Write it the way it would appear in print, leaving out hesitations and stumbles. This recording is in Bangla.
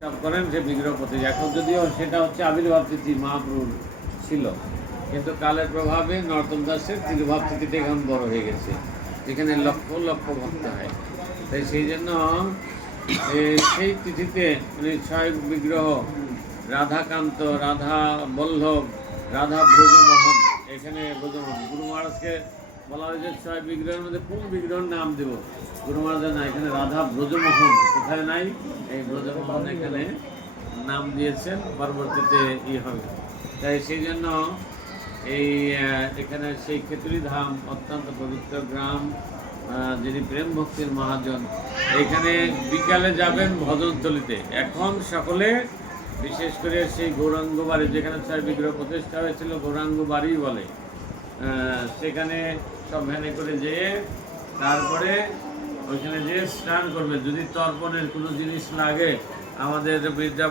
করেন যে বিগ্রহ প্রতিষ্ঠা। এখন যদিও সেটা হচ্ছে আবির্ভাব তিথি মহাপ্রভুর ছিল, কিন্তু কালের প্রভাবে নরোত্তম দাসের তিরুভাব তিথিটা এখন বড় হয়ে গেছে, যেখানে লক্ষ লক্ষ ভক্ত হয়। তাই সেই জন্য সেই তিথিতে উনি ছয় বিগ্রহ, রাধাকান্ত, রাধা বল্লভ, রাধা ব্রজমোহন, এখানে ব্রজমোহন গুরু মহারাজকে বলা হয়েছে ছয় বিগ্রহের মধ্যে কোন বিগ্রহের নাম দেব। গুরু মহারাজ না, এখানে রাধা ব্রজমোহন কোথায় নাই, এই ব্রজমোহন এখানে নাম দিয়েছেন, পরবর্তীতে হবে। তাই সেই জন্য এই এখানে সেই খেতুরি ধাম অত্যন্ত পবিত্র গ্রাম, যিনি প্রেম ভক্তির মহাজন। এখানে বিকালে যাবেন ভজনতলিতে। এখন সকলে বিশেষ করে সেই গৌরাঙ্গ বাড়ি, যেখানে ছয় বিগ্রহ প্রতিষ্ঠা হয়েছিল, গৌরাঙ্গ বাড়ি বলে, সেখানে সব ভ্যানে করে যেয়ে তারপরে ওইখানে যেয়ে স্নান করবে। যদি তর্পণের কোনো জিনিস লাগে, আমাদের বিদ্যা